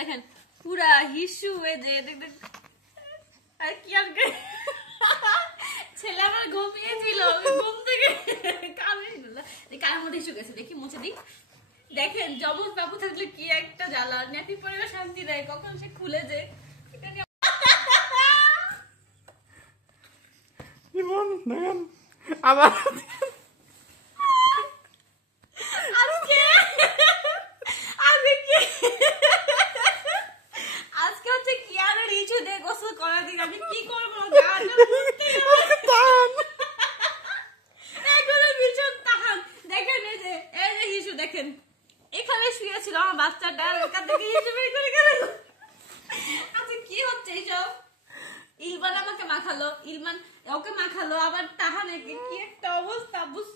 দেখেন পুরা হিসু হয়ে যে আর কি আর ছেলে আমার ঘুমিয়েছিল ঘুম থেকে কার মধ্যে হিসু গেছে দেখি মুছে দিই। দেখেন যমজ বাবু থাকলে কি একটা জ্বালা, ন্যাপি পরিবার শান্তি দেয়, কখন সে খুলে যে আবার আজকে হচ্ছে কি আর ইস্যু দিয়ে গোসল করার দিন, আমি কি করবো দেখেন এই যে হিসু দেখেন এখানে শুয়েছিল আমার বাচ্চাটা, ওখান থেকে হিসু বের করে গেল। আচ্ছা কি হচ্ছে এইসব? ইলমান আমাকে মাখালো, ইলমান ওকে মাখালো, আবার তাহান কি একটা অবস্থা বুঝ